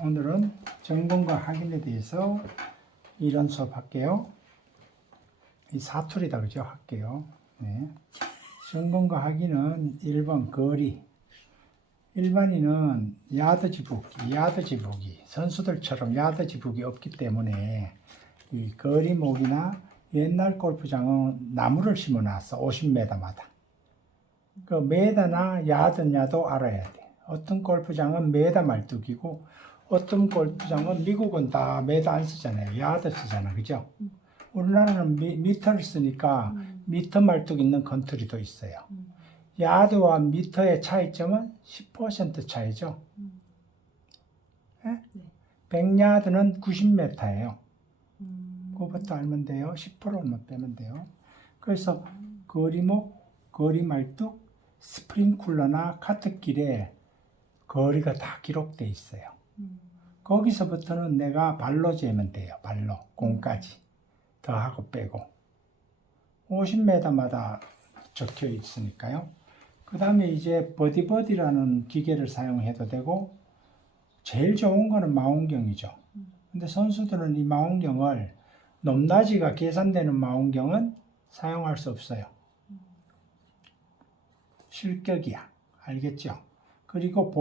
오늘은 정근과 확인에 대해서 이론 수업 할게요. 이 사투리다 그죠? 할게요. 네. 정근과 확인은 1번 거리. 일반인은 야드 지붕이 선수들처럼 야드 지붕이 없기 때문에 이 거리목이나 옛날 골프장은 나무를 심어놨어. 50m마다. 그 메다나 야드냐도 알아야 돼. 어떤 골프장은 메다 말뚝이고 어떤 골프장은 미국은 다 메다 안 쓰잖아요. 야드 쓰잖아. 그죠? 우리나라는 미터를 쓰니까 미터 말뚝 있는 컨트리도 있어요. 야드와 미터의 차이점은 10% 차이죠. 네? 100야드는 90m예요. 그것부터 알면 돼요. 10%만 빼면 돼요. 그래서 거리목, 거리말뚝, 스프링쿨러나 카트길에 거리가 다 기록돼 있어요. 거기서부터는 내가 발로 재면 돼요. 발로 공까지 더하고 빼고 50m마다 적혀 있으니까요. 그 다음에 이제 버디라는 기계를 사용해도 되고 제일 좋은 거는 망원경이죠. 근데 선수들은 이 망원경을 높낮이가 계산되는 망원경은 사용할 수 없어요. 실격이야. 알겠죠? 그리고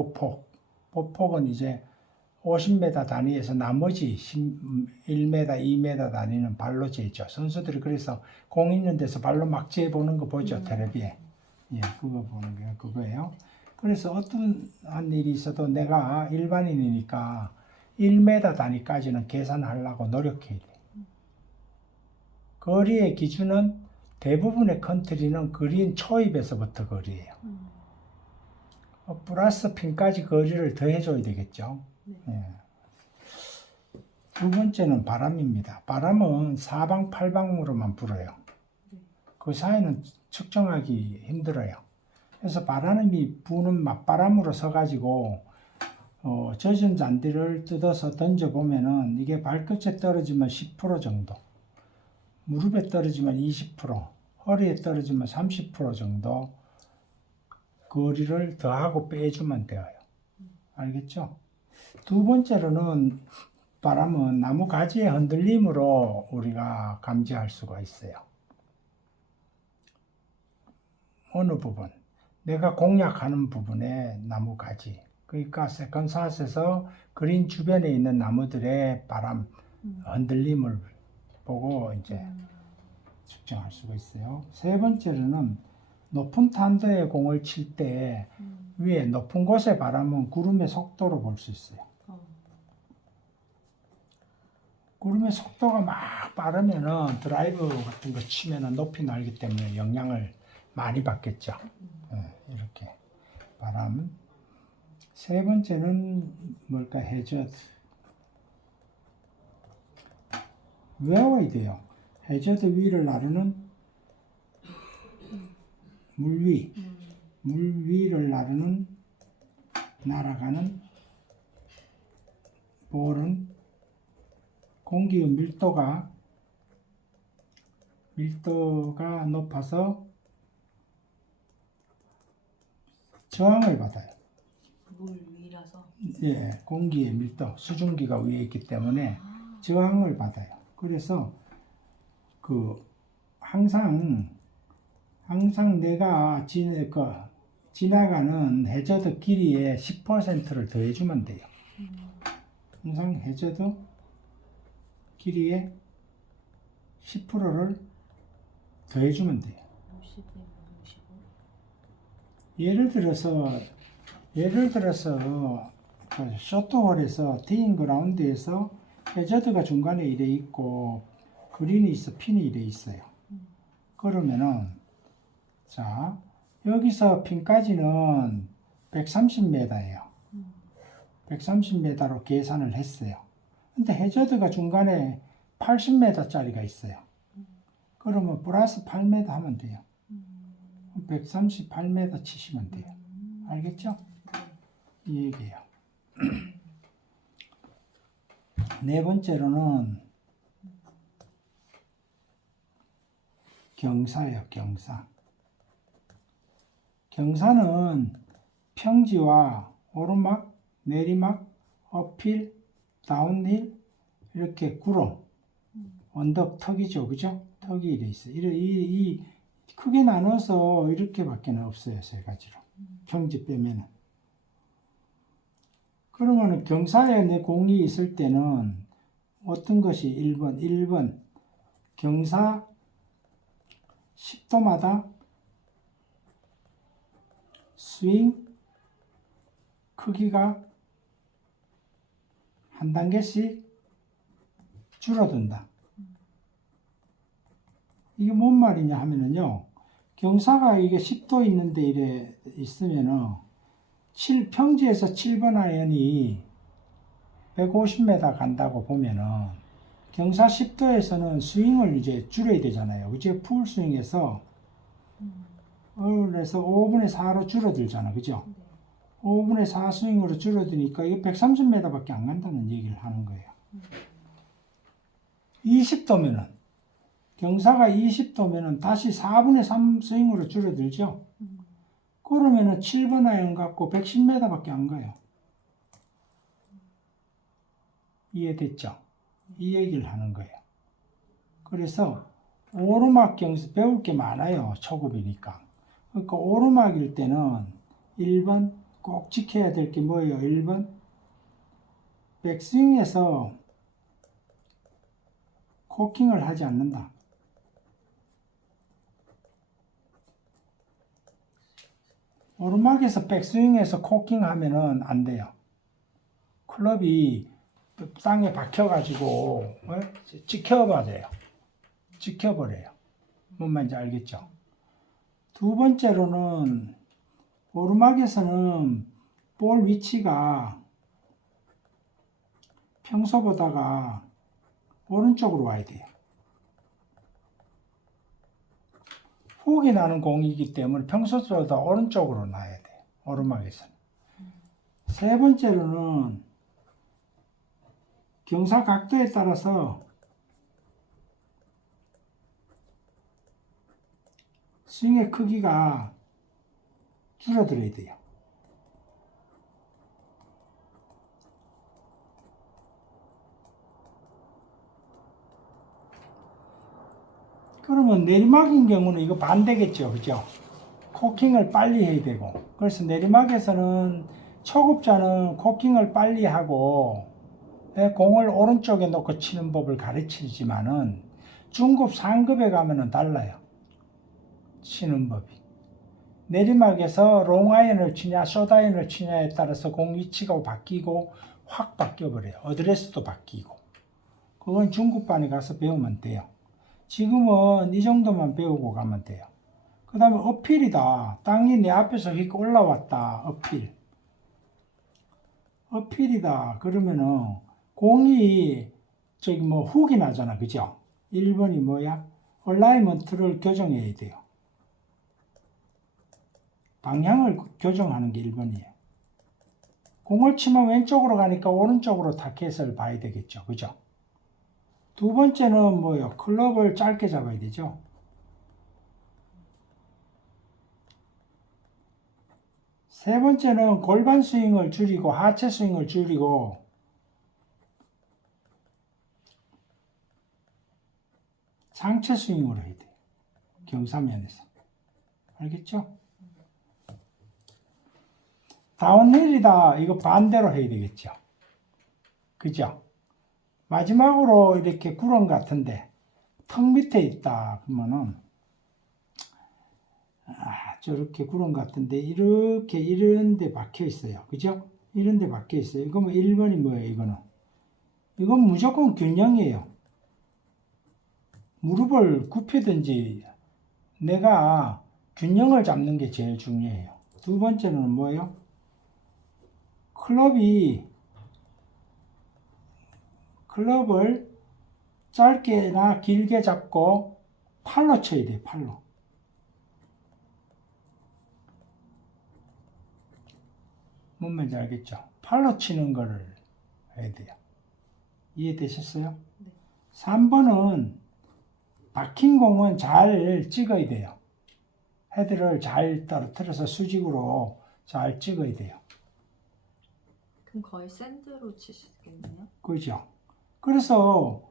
보폭은 이제 50m 단위에서 나머지 1m, 2m 단위는 발로 재죠. 선수들이 그래서 공 있는 데서 발로 막 재보는 거 보죠. 텔레비에. 예, 그거 보는 게 그거예요. 그래서 어떤 한 일이 있어도 내가 일반인이니까 1m 단위까지는 계산하려고 노력해야 돼. 거리의 기준은 대부분의 컨트리는 그린 초입에서부터 거리예요. 플러스 핀까지 거리를 더해줘야 되겠죠. 예. 두 번째는 바람입니다. 바람은 사방팔방으로만 불어요. 그 사이는 측정하기 힘들어요. 그래서 바람이 부는 맞바람으로 서가지고 젖은 잔디를 뜯어서 던져보면은 이게 발끝에 떨어지면 10% 정도, 무릎에 떨어지면 20%, 허리에 떨어지면 30% 정도 거리를 더하고 빼주면 돼요. 알겠죠? 두 번째로는 바람은 나무 가지의 흔들림으로 우리가 감지할 수가 있어요. 어느 부분, 내가 공략하는 부분의 나무 가지, 그러니까 세컨샷에서 그린 주변에 있는 나무들의 바람 흔들림을 보고 이제 측정할 수가 있어요. 세 번째로는 높은 탄도의 공을 칠 때 위에 높은 곳의 바람은 구름의 속도로 볼 수 있어요. 구름의 속도가 막 빠르면은 드라이브 같은 거 치면은 높이 날기 때문에 영향을 많이 받겠죠. 이렇게 바람. 세 번째는 뭘까? 해저드. 외워야 돼요. 해저드 위를 나르는 물 위를 나르는 날아가는 볼은 공기의 밀도가 높아서 저항을 받아요. 물 위라서? 예, 공기의 밀도, 수증기가 위에 있기 때문에 저항을 받아요. 그래서 항상 내가 지나가는 해저드 길이의 10%를 더해주면 돼요. 항상 해저드 길이의 10%를 더해주면 돼요. 예를 들어서 쇼트홀에서 티잉 그라운드에서 해저드가 중간에 이래 있고 그린이 있어, 핀이 이래 있어요. 그러면은 자, 여기서 핀까지는 130m예요. 130m로 계산을 했어요. 근데 해저드가 중간에 80m짜리가 있어요. 그러면 플러스 8m 하면 돼요. 138m 치시면 돼요. 알겠죠? 이 얘기예요. 네 번째로는 경사예요. 경사는 평지와 오르막, 내리막, 어필, 다운힐, 이렇게 구렁, 언덕, 턱이죠. 그죠? 턱이 이래 있어요. 이 크게 나눠서 이렇게밖에 없어요. 세 가지로. 평지 빼면은. 그러면은 경사에 내 공이 있을 때는 어떤 것이 1번 경사 10도마다 스윙 크기가 한 단계씩 줄어든다. 이게 뭔 말이냐 하면은요, 경사가 이게 10도 있는데 이래 있으면은 평지에서 7번 아이언이 150m 간다고 보면은 경사 10도에서는 스윙을 이제 줄여야 되잖아요. 그죠? 풀 스윙에서 그래서 5분의 4로 줄어들잖아. 그죠? 5분의 4 스윙으로 줄어드니까 이게 130m밖에 안 간다는 얘기를 하는 거예요. 20도면은 경사가 20도면은 다시 4분의 3 스윙으로 줄어들죠. 그러면은 7번 아이언 갖고 110m밖에 안 가요. 이해됐죠? 이 얘기를 하는 거예요. 그래서 오르막 경사 배울 게 많아요. 초급이니까. 그러니까 오르막일 때는 1번 꼭 지켜야 될 게 뭐예요? 1번 백스윙에서 코킹을 하지 않는다. 오르막에서 백스윙에서 코킹하면은 안 돼요. 클럽이 땅에 박혀가지고 찍혀버려요. 찍혀버려요. 뭔 말인지 알겠죠? 두 번째로는 오르막에서는 볼 위치가 평소보다가 오른쪽으로 와야 돼요. 훅이 나는 공이기 때문에 평소보다 오른쪽으로 놔야 돼요. 오르막에서는. 세 번째로는 경사 각도에 따라서 스윙의 크기가 줄어들어야 돼요. 그러면 내리막인 경우는 이거 반대겠죠. 그죠? 코킹을 빨리 해야 되고. 그래서 내리막에서는 초급자는 코킹을 빨리 하고 공을 오른쪽에 놓고 치는 법을 가르치지만은 중급, 상급에 가면은 달라요. 치는 법이. 내리막에서 롱아이언을 치냐, 숏아이언을 치냐에 따라서 공 위치가 바뀌고 확 바뀌어버려요. 어드레스도 바뀌고. 그건 중급반에 가서 배우면 돼요. 지금은 이 정도만 배우고 가면 돼요. 그 다음에 어필이다. 땅이 내 앞에서 이렇게 올라왔다. 어필. 어필이다. 그러면은 공이 저기 뭐 훅이 나잖아. 그죠? 1번이 뭐야? 얼라이먼트를 교정해야 돼요. 방향을 교정하는 게 1번이에요. 공을 치면 왼쪽으로 가니까 오른쪽으로 타켓을 봐야 되겠죠. 그죠? 두 번째는 뭐예요? 클럽을 짧게 잡아야 되죠. 세 번째는 골반 스윙을 줄이고 하체 스윙을 줄이고 상체 스윙으로 해야 돼요. 경사면에서. 알겠죠? 다운힐이다. 이거 반대로 해야 되겠죠. 그죠? 마지막으로 이렇게 구렁 같은데 턱 밑에 있다. 그러면은 저렇게 구렁 같은데 이렇게 이런 데 박혀 있어요. 그죠? 이런 데 박혀 있어요. 이거 뭐 1번이 뭐예요? 이건 무조건 균형이에요. 무릎을 굽히든지 내가 균형을 잡는 게 제일 중요해요. 두 번째는 뭐예요? 클럽을 짧게나 길게 잡고 팔로 쳐야 돼요. 팔로. 뭔 말인지 알겠죠? 팔로 치는 거를 해야 돼요. 이해되셨어요? 네. 3번은 박힌 공은 잘 찍어야 돼요. 헤드를 잘 떨어뜨려서 수직으로 잘 찍어야 돼요. 그럼 거의 샌드로 치시겠네요? 그죠? 그래서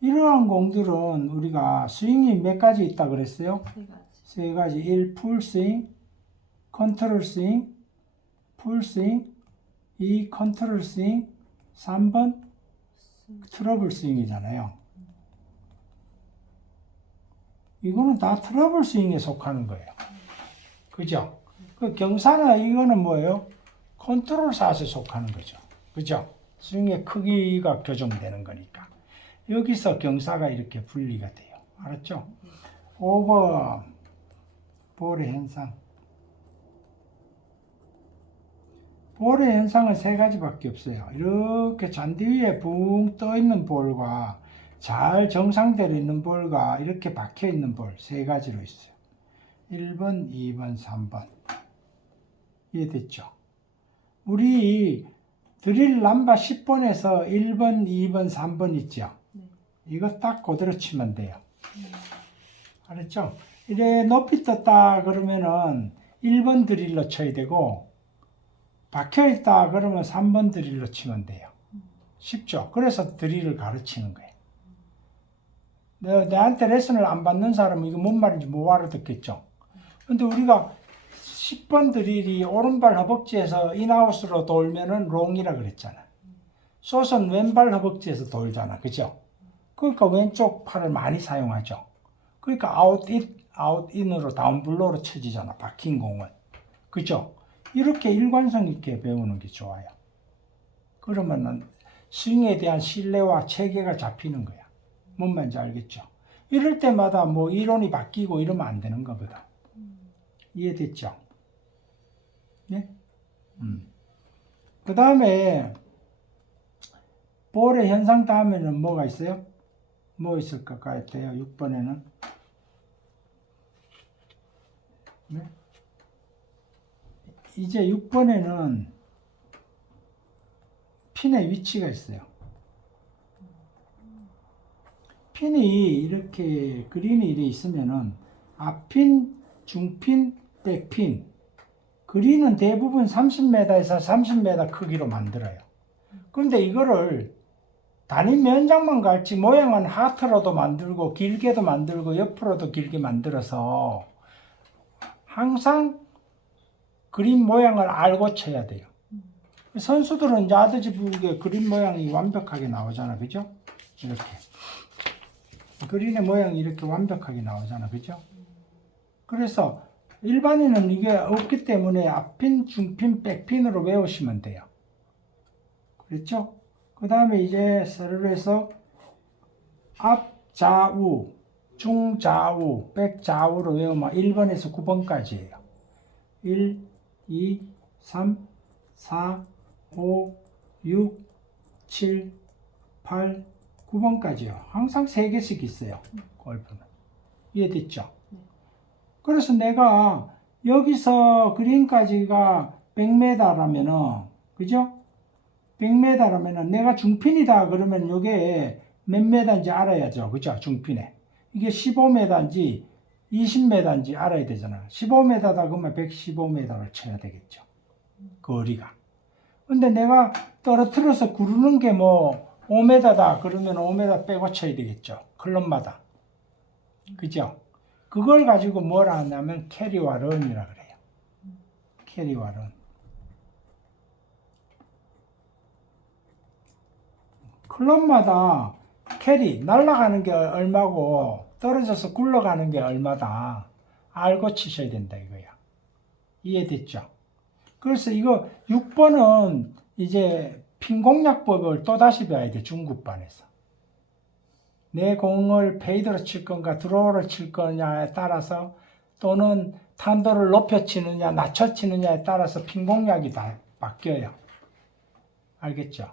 이러한 공들은 우리가 스윙이 몇 가지 있다 그랬어요? 세 가지. 세 가지. 1. 풀스윙, 컨트롤 스윙, 풀스윙. 2. 컨트롤 스윙. 3번 트러블 스윙이잖아요. 이거는 다 트러블 스윙에 속하는 거예요. 그죠? 그 경사나 이거는 뭐예요? 컨트롤 샷에 속하는 거죠. 그죠? 스윙의 크기가 교정되는 거니까. 여기서 경사가 이렇게 분리가 돼요. 알았죠? 오버 볼의 현상. 볼의 현상은 세 가지밖에 없어요. 이렇게 잔디 위에 붕 떠 있는 볼과 잘 정상대로 있는 볼과 이렇게 박혀 있는 볼 세 가지로 있어요. 1번, 2번, 3번. 이해됐죠? 우리 드릴 넘버 10번에서 1번, 2번, 3번 있죠? 네. 이거 딱 그대로 치면 돼요. 알았죠? 이래 높이 떴다 그러면은 1번 드릴로 쳐야 되고 박혀있다 그러면 3번 드릴로 치면 돼요. 쉽죠? 그래서 드릴을 가르치는 거예요. 내한테 레슨을 안 받는 사람은 이거 뭔 말인지 못 알아듣겠죠? 근데 우리가 10번 드릴이 오른발 허벅지에서 인아웃으로 돌면은 롱이라 그랬잖아. 숏은 왼발 허벅지에서 돌잖아. 그죠? 그러니까 왼쪽 팔을 많이 사용하죠. 그러니까 아웃 인으로 다운블로우로 쳐지잖아. 박힌 공은. 그죠? 이렇게 일관성 있게 배우는 게 좋아요. 그러면은 스윙에 대한 신뢰와 체계가 잡히는 거야. 뭔 말인지 알겠죠? 이럴 때마다 뭐 이론이 바뀌고 이러면 안 되는 거거든. 이해됐죠? 예? 그 다음에 볼의 현상 다음에는 뭐가 있어요? 뭐 있을 것 같아요? 6번에는 네? 이제 6번에는 핀의 위치가 있어요. 핀이 이렇게 그린이 이렇게 있으면은 앞핀, 중핀, 백핀. 그린은 대부분 30m에서 30m 크기로 만들어요. 그런데 이거를 단위 면적만 갈지 모양은 하트로도 만들고 길게도 만들고 옆으로도 길게 만들어서 항상 그린 모양을 알고 쳐야 돼요. 선수들은 야드지 부에 그린 모양이 완벽하게 나오잖아. 그죠? 이렇게. 그린의 모양이 이렇게 완벽하게 나오잖아. 그죠? 그래서 일반인은 이게 없기 때문에 앞핀, 중핀, 백핀으로 외우시면 돼요. 그렇죠? 그 다음에 이제 세로에서 앞, 좌우, 중, 좌우, 백, 좌우로 외우면 1번에서 9번까지예요. 1, 2, 3, 4, 5, 6, 7, 8, 9번까지요. 항상 3개씩 있어요. 골프는. 이해됐죠? 그래서 내가 여기서 그린까지가 100m라면은, 그죠? 100m라면은 내가 중핀이다 그러면 이게 몇 m인지 알아야죠. 그죠? 중핀에. 이게 15m인지 20m인지 알아야 되잖아. 15m다 그러면 115m를 쳐야 되겠죠. 거리가. 근데 내가 떨어뜨려서 구르는 게 뭐 5m다 그러면 5m 빼고 쳐야 되겠죠. 클럽마다. 그죠? 그걸 가지고 뭐라 하냐면 캐리와 런이라 그래요. 캐리와 런. 클럽마다 캐리, 날아가는 게 얼마고 떨어져서 굴러가는 게 얼마다 알고 치셔야 된다 이거야. 이해됐죠? 그래서 이거 6번은 이제 핀 공략법을 또다시 배워야 돼. 중급반에서. 내 공을 페이드로 칠 건가 드로우를 칠 거냐에 따라서 또는 탄도를 높여 치느냐 낮춰 치느냐에 따라서 핀 공략이 다 바뀌어요. 알겠죠?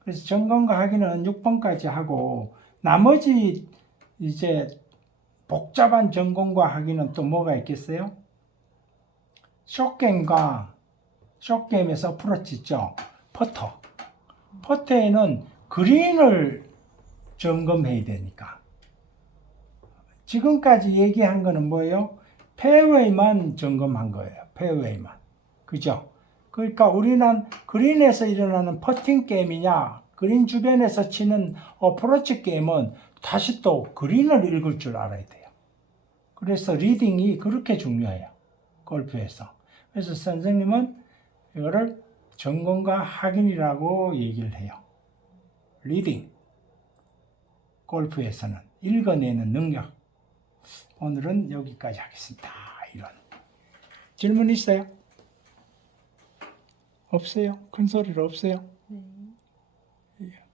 그래서 점검과 확인은 6번까지 하고 나머지 이제 복잡한 점검과 확인은 또 뭐가 있겠어요? 숏게임에서 어프로치 있죠? 퍼터에는 그린을 점검해야 되니까. 지금까지 얘기한 거는 뭐예요? 페어웨이만 점검한 거예요. 페어웨이만. 그죠? 그러니까 우리는 그린에서 일어나는 퍼팅 게임이냐, 그린 주변에서 치는 어프로치 게임은 다시 또 그린을 읽을 줄 알아야 돼요. 그래서 리딩이 그렇게 중요해요. 골프에서. 그래서 선생님은 이거를 점검과 확인이라고 얘기를 해요. 리딩. 골프에서는 읽어내는 능력. 오늘은 여기까지 하겠습니다. 이런. 질문 있어요? 없어요? 큰 소리로 없어요? 네.